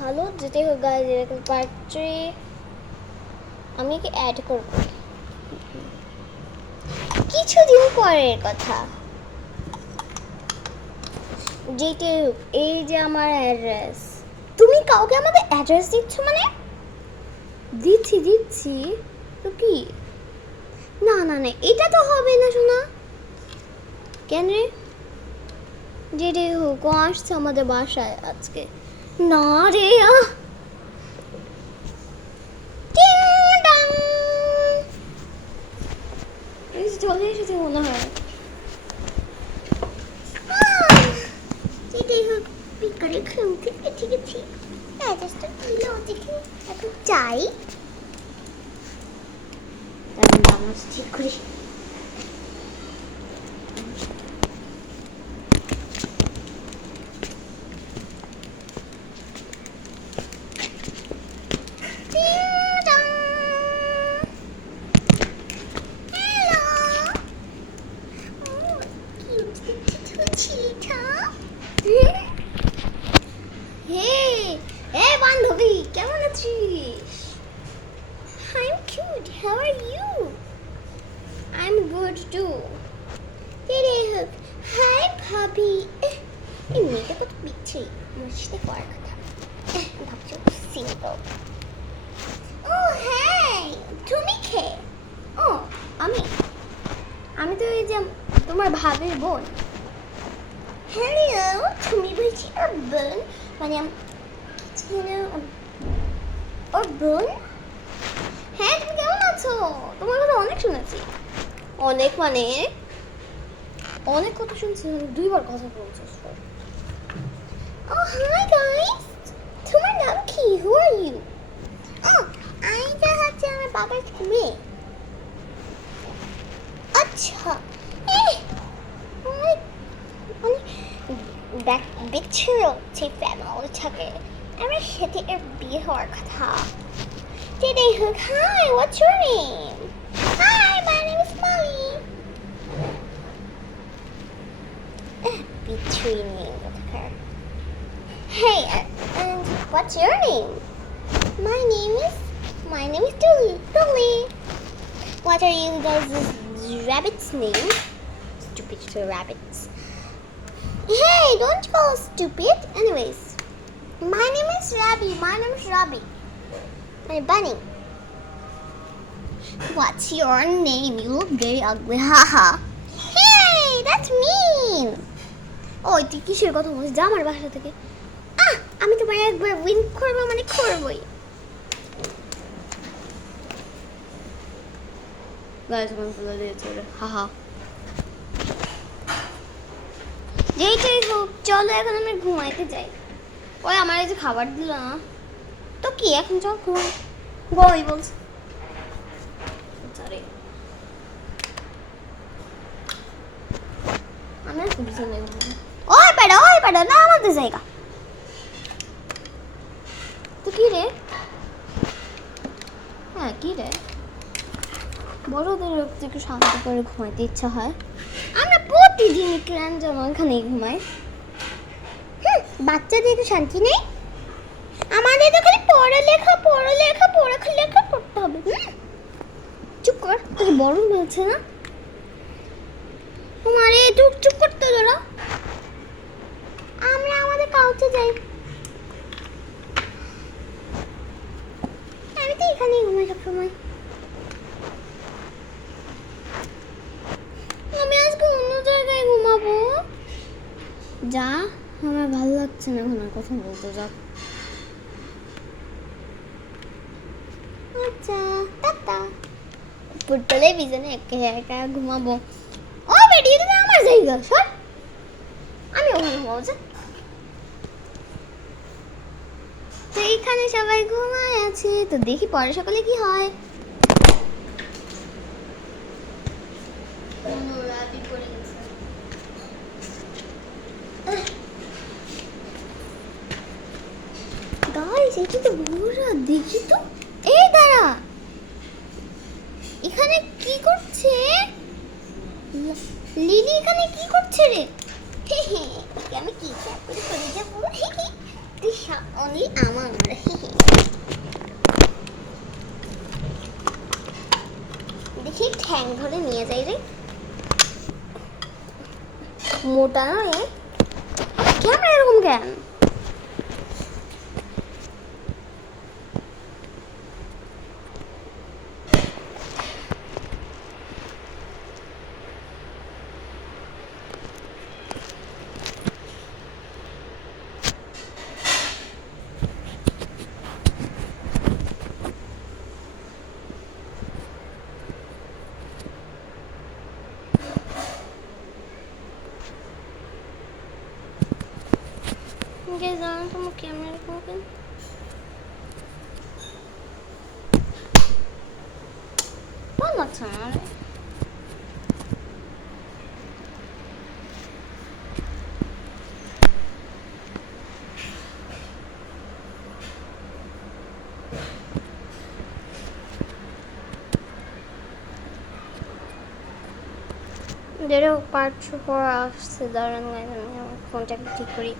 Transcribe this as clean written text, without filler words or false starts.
ভালো যেটাই হোক গাইজ এরকম পার্ট্রি আমি কি অ্যাড করব কিছুদিন পরের কথা যেটাই হোক এই যে আমার অ্যাড্রেস তুমি কাউকে আমাদের অ্যাড্রেস দিচ্ছ মানে দিচ্ছি তো কি না না না এটা তো হবে না শোনা কেন রে যেটাই হোক ও আসছে আমাদের বাসায় আজকে না রে চলে এসেছে মনে হয় যেটাই হোক বিকালে ঘুম থেকে উঠে গেছি অ্যাড্রেসটা দিল দেখে এখন চাই তারপর নামাজ ঠিক করি বান্ধবী কেমন আছিস I'm cute. How are you? I'm good too. Today hook. Hi, puppy. এই মেয়েটা কত পিচ্ছি আমার সাথে করার কথা ভাবছো সিম্পল ও হ্যাঁ তুমি কে ও আমি তো এই যে তোমার ভাবির বোন হ্যালো তুমি বলছি ওর বোন মানে ওর বোন হ্যাঁ তুমি কেমন আছো তোমার কথা অনেক শুনেছি অনেক মানে অনেক কথা শুনছি দুইবার কথা বলছো ও হাই গাইস তোমার নাম কি হু আর ইউ আমি তো হচ্ছে আমার বাবার মেয়ে আচ্ছা দেখ বিচ্ছিন্ন যে ফ্যামিলি থাকে আমার সাথে এর বিয়ে হওয়ার কথা Today hook. Hi, what's your name? Hi, my name is Molly. Between me with her. Hey, and what's your name? My name is Dolly. What are you guys' rabbit's name? Stupid rabbits. Hey, don't call us stupid. Anyways, my name is Robbie. I'm Bunny. What's your name? You look very ugly. Haha. Hey, that's mean. Oh, তুই কিসের কথা বলছিস? যা আমার বাসা থেকে। আমি তোমার একবার উইন করবো মানে করবই। গাইস আমি বলে দিয়েছি হাহা। যেইটাই হোক চলো এখন আমরা ঘুমাইতে যাই। ওই আমার এই যে খাবার দিল না তো কি এখন চল ঘুমাই বলছি সরি আমি আর বিছানায় ওই পেড়া না আমাদের জায়গা তো কি রে হ্যাঁ কি রে বড়দের একটু শান্তি করে ঘুমাইতে ইচ্ছা হয় আমরা প্রতিদিন ক্লান যেন ওখানেই ঘুমাই বাচ্চাদের একটু শান্তি নেই আমাদের তো খালি পড়ালেখা করতে হবে চুপ কর তোর বড় বলছে না আমারে চুপ করতে তোরা আমরা আমাদের কাউচে যাই আমি তো এখানেই ঘুমাই সবসময় আমি আজকে অন্য জায়গায় ঘুমাবো যা আমার ভালো লাগছে না এখন আর কথা বলতে যা আচ্ছা টাটা টেলিভিশনে একা ঘুমাবো ও বেরিয়ে তো আমার জায়গা সর আমি ওখানে ঘুমাবো যা তো এইখানে সবাই ঘুমায় আছে তো দেখি পরে সকালে কি হয় গাইস এটা তো বড়রা দেখি তো এই দাঁড়া এখানে কি করছে লিলি এখানে কি করছে রে আমি কি করে যাবো অনলি আমার দেখি ঠ্যাং ধরে নিয়ে যাই রে মোটা নয় ক্যামেরা এরকম কেন জানো তোমার ক্যামেরা এরকম ভালো লাগছে আমার যেটা পার্ট 4 আসছে দাঁড়ান ফোনটাকে ঠিক করি